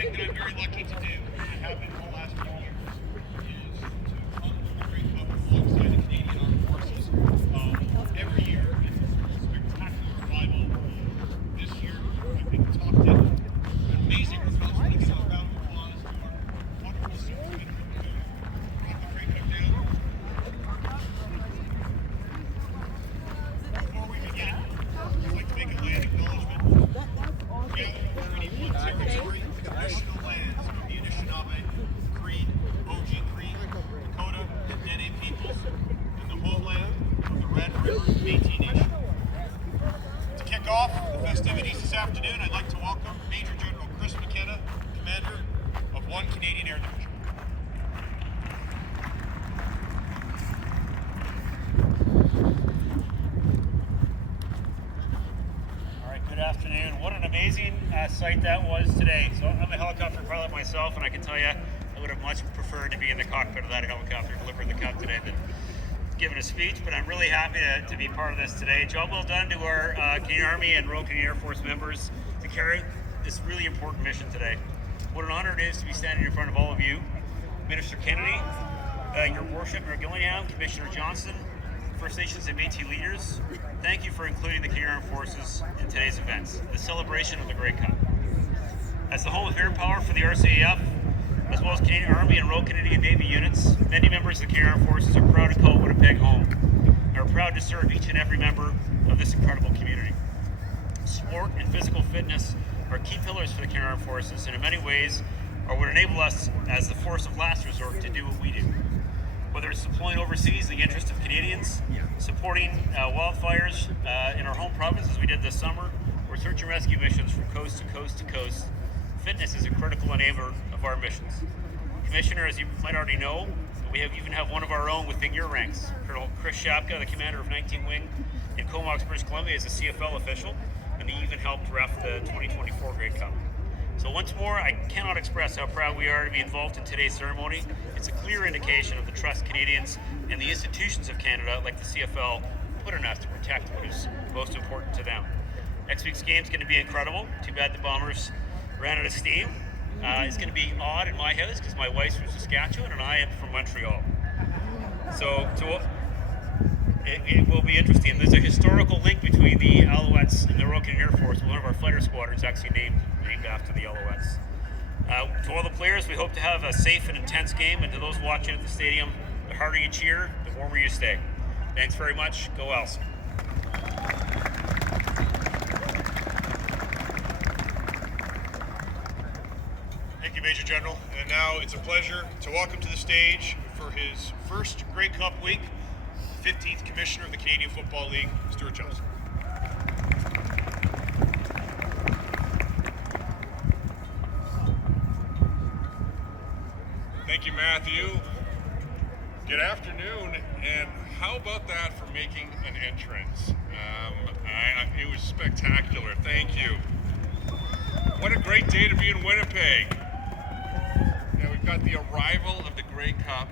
thing that I'm very lucky to do, and I have been for the last few years, is to come to the Great Cup alongside the Canadian Armed Forces. Every year, it's a spectacular revival. This year, I think the top 10 amazing results. I want to give a round of applause to our wonderful sportsmen who brought the Great Cup down. Before we begin, I'd like to make a land acknowledgement. off the festivities this afternoon, I'd like to welcome Major General Chris McKenna, Commander of 1 Canadian Air Division. All right, good afternoon. What an amazing sight that was today. So I'm a helicopter pilot myself, and I can tell you I would have much preferred to be in the cockpit of that helicopter delivering the cup today than giving a speech, but I'm really happy to be part of this today. Job well done to our Canadian Army and Royal Canadian Air Force members to carry this really important mission today. What an honor it is to be standing in front of all of you, Minister Kennedy, your Worship, Mayor Gillingham, Commissioner Johnston, First Nations and Métis leaders. Thank you for including the Canadian Armed Forces in today's events, the celebration of the Grey Cup. As the home of air power for the RCAF, as well as Canadian Army and Royal Canadian Navy units, many members of the Canadian Armed Forces are proud to call Winnipeg home and are proud to serve each and every member of this incredible community. Sport and physical fitness are key pillars for the Canadian Armed Forces, and in many ways are what enable us as the force of last resort to do what we do. Whether it's deploying overseas in the interest of Canadians, supporting wildfires in our home province as we did this summer, or search and rescue missions from coast to coast to coast, fitness is a critical enabler of our missions. Commissioner, as you might already know, we even have one of our own within your ranks. Colonel Chris Shapka, the commander of 19th Wing in Comox, British Columbia, is a CFL official, and he even helped ref the 2024 Grey Cup. So once more, I cannot express how proud we are to be involved in today's ceremony. It's a clear indication of the trust Canadians and the institutions of Canada, like the CFL, put in us to protect what is most important to them. Next week's game is going to be incredible. Too bad the Bombers ran out of steam. It's going to be odd in my house because my wife's from Saskatchewan and I am from Montreal. So it will be interesting. There's a historical link between the Alouettes and the Royal Canadian Air Force. One of our fighter squadrons actually named after the Alouettes. To all the players, we hope to have a safe and intense game, and to those watching at the stadium, the harder you cheer, the warmer you stay. Thanks very much. Go Else. Thank you, Major General. And now it's a pleasure to welcome to the stage for his first Grey Cup week, 15th Commissioner of the Canadian Football League, Stewart Johnston. Thank you, Matthew. Good afternoon, and how about that for making an entrance? It was spectacular. Thank you. What a great day to be in Winnipeg. Now we've got the arrival of the Grey Cup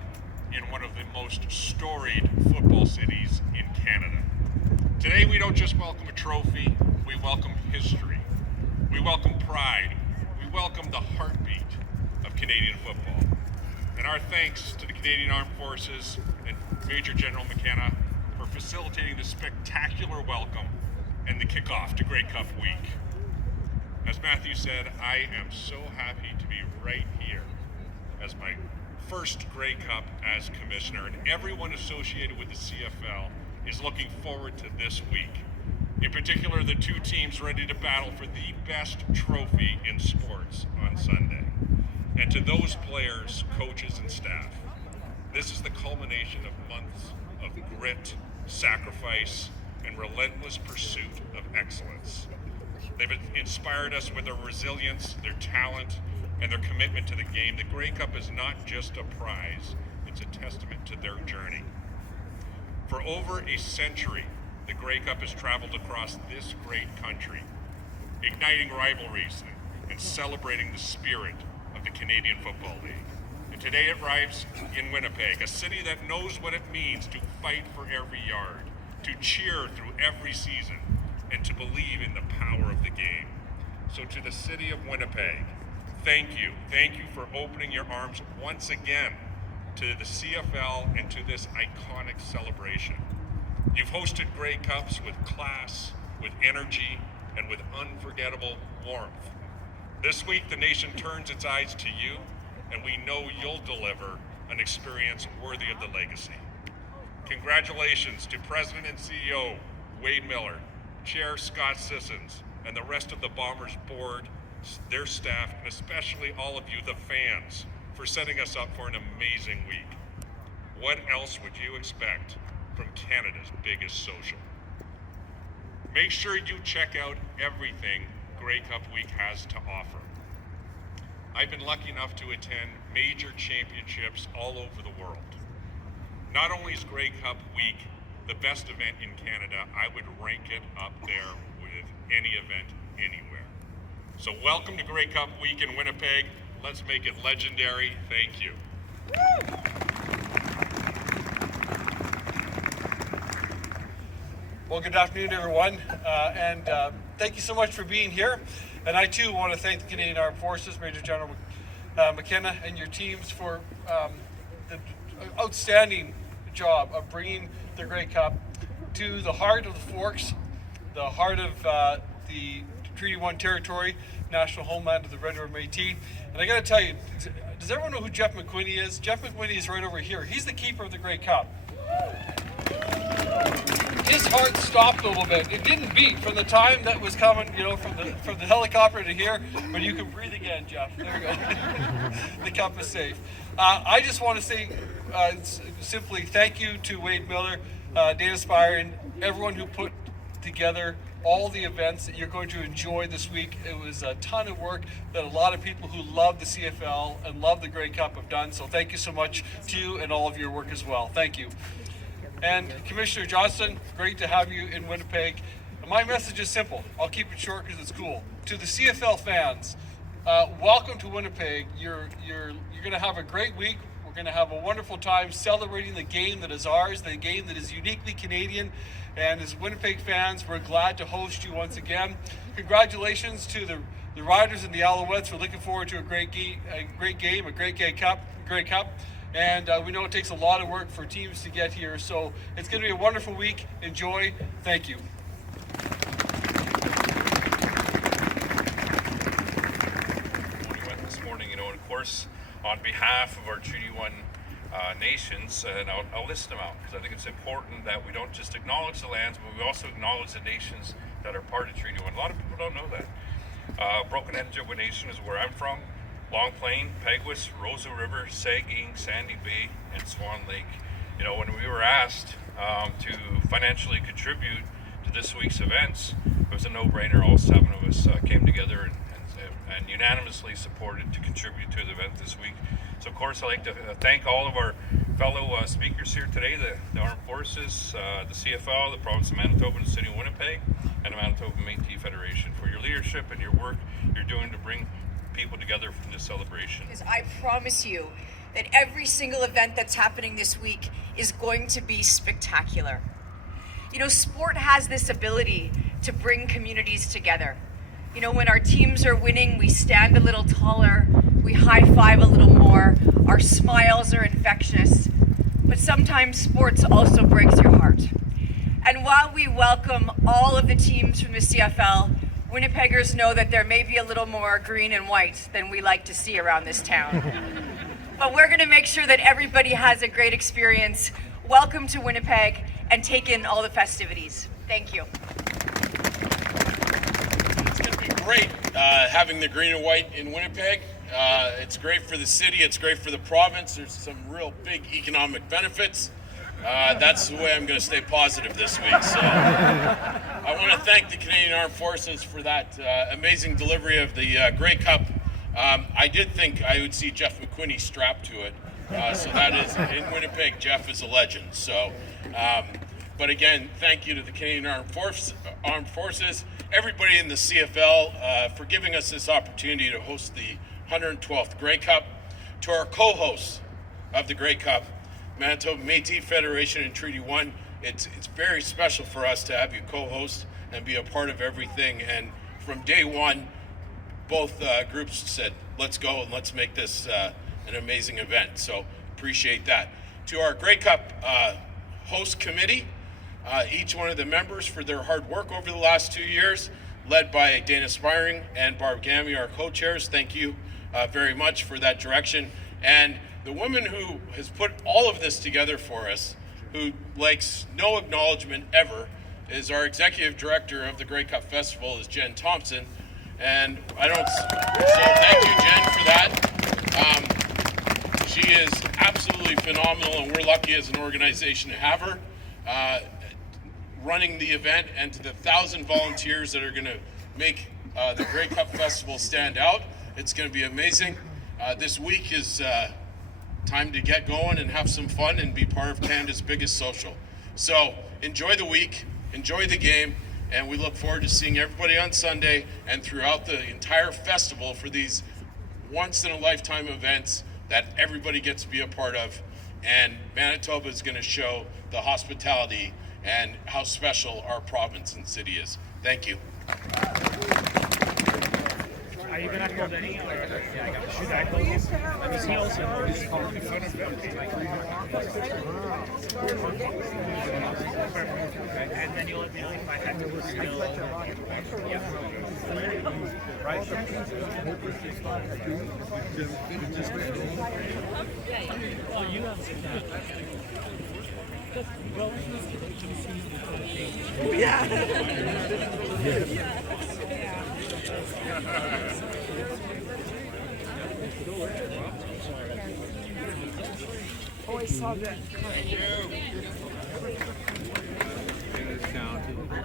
in one of the most storied football cities in Canada. Today we don't just welcome a trophy, we welcome history. We welcome pride. We welcome the heartbeat of Canadian football. And our thanks to the Canadian Armed Forces and Major General McKenna for facilitating this spectacular welcome and the kickoff to Grey Cup week. As Matthew said, I am so happy to be right here as my first Grey Cup as Commissioner, and everyone associated with the CFL is looking forward to this week. In particular, the two teams ready to battle for the best trophy in sports on Sunday. And to those players, coaches, and staff, this is the culmination of months of grit, sacrifice, and relentless pursuit of excellence. They've inspired us with their resilience, their talent, and their commitment to the game. The Grey Cup is not just a prize, it's a testament to their journey. For over a century, the Grey Cup has traveled across this great country, igniting rivalries and celebrating the spirit of the Canadian Football League. And today it arrives in Winnipeg, a city that knows what it means to fight for every yard, to cheer through every season, and to believe in the power of the game. So to the city of Winnipeg, thank you. Thank you for opening your arms once again to the CFL and to this iconic celebration. You've hosted Grey Cups with class, with energy, and with unforgettable warmth. This week, the nation turns its eyes to you, and we know you'll deliver an experience worthy of the legacy. Congratulations to President and CEO Wade Miller, Chair Scott Sissons, and the rest of the Bombers board, their staff, and especially all of you, the fans, for setting us up for an amazing week. What else would you expect from Canada's biggest social? make sure you check out everything Grey Cup Week has to offer. I've been lucky enough to attend major championships all over the world. Not only is Grey Cup Week the best event in Canada, I would rank it up there with any event anywhere. So welcome to Grey Cup Week in Winnipeg. Let's make it legendary. Thank you. Well, good afternoon, everyone, and thank you so much for being here. And I too want to thank the Canadian Armed Forces, Major General McKenna, and your teams for the outstanding job of bringing the Grey Cup to the heart of the Forks, the heart of the Treaty 1 territory, national homeland of the Red River Métis. And I got to tell you, does everyone know who Jeff McQuinney is? Jeff McQuinney is right over here. He's the keeper of the Grey Cup. His heart stopped a little bit. It didn't beat from the time that was coming, you know, from the helicopter to here, but you can breathe again, Jeff. There we go. The cup is safe. I just want to say simply thank you to Wade Miller, Dana Spire, and everyone who put together all the events that you're going to enjoy this week. It was a ton of work that a lot of people who love the CFL and love the Grey Cup have done. So thank you so much to you and all of your work as well. Thank you. And Commissioner Johnston, great to have you in Winnipeg. My message is simple. I'll keep it short because it's cool. To the CFL fans, welcome to Winnipeg. You're going to have a great week. We're going to have a wonderful time celebrating the game that is ours, the game that is uniquely Canadian. And as Winnipeg fans, we're glad to host you once again. Congratulations to the Riders and the Alouettes. We're looking forward to a great game, a great Grey Cup. And we know it takes a lot of work for teams to get here. So it's going to be a wonderful week. Enjoy. Thank you. This morning, and of course, on behalf of our Treaty 1 nations, and I'll list them out because I think it's important that we don't just acknowledge the lands, but we also acknowledge the nations that are part of Treaty 1. A lot of people don't know that. Brokenhead Ojibway Nation is where I'm from. Long Plain, Peguis, Rosa River, Saugeen, Sandy Bay, and Swan Lake. You know, when we were asked to financially contribute to this week's events, it was a no-brainer. All 7 of us came together and unanimously supported to contribute to the event this week. So of course I'd like to thank all of our fellow speakers here today, the Armed Forces, the CFL, the Province of Manitoba, and the City of Winnipeg, and the Manitoba Métis Federation for your leadership and your work you're doing to bring people together from this celebration. Because I promise you that every single event that's happening this week is going to be spectacular. You know, sport has this ability to bring communities together. You know, when our teams are winning, we stand a little taller, we high-five a little more, our smiles are infectious, but sometimes sports also breaks your heart. And while we welcome all of the teams from the CFL, Winnipeggers know that there may be a little more green and white than we like to see around this town. But we're going to make sure that everybody has a great experience. Welcome to Winnipeg, and take in all the festivities. Thank you. It's going to be great having the green and white in Winnipeg. It's great for the city. It's great for the province. There's some real big economic benefits. That's the way I'm going to stay positive this week. So I want to thank the Canadian Armed Forces for that amazing delivery of the Grey Cup. I did think I would see Jeff McQuinney strapped to it. So that is, in Winnipeg, Jeff is a legend. So, but again, thank you to the Canadian Armed Forces, everybody in the CFL for giving us this opportunity to host the 112th Grey Cup, to our co-hosts of the Grey Cup, Manitoba Métis Federation and Treaty 1. It's very special for us to have you co-host and be a part of everything. And from day one, both groups said, let's go and let's make this an amazing event. So appreciate that. To our Grey Cup host committee, each one of the members for their hard work over the last 2 years, led by Dana Spiring and Barb Gammy, our co-chairs. Thank you very much for that direction. And the woman who has put all of this together for us, who likes no acknowledgement ever, is our executive director of the Grey Cup Festival, is Jen Thompson. And so thank you, Jen, for that. She is absolutely phenomenal, and we're lucky as an organization to have her. running the event and to the 1,000 volunteers that are going to make the Grey Cup Festival stand out. It's going to be amazing. This week is time to get going and have some fun and be part of Canada's biggest social. So enjoy the week, enjoy the game, and we look forward to seeing everybody on Sunday and throughout the entire festival for these once-in-a-lifetime events that everybody gets to be a part of. And Manitoba is going to show the hospitality and how special our province and city is. Thank you. Are you going to upload any? Should I upload this? Because he also and then you'll let me know if I have to still. Right. Oh, you have Always saw that.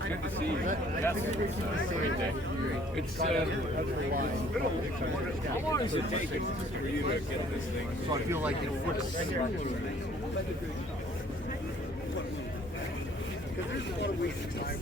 Good to see you. It's how long does it take for you to get this thing? So I feel like it flips. Because there's a lot of wasted time.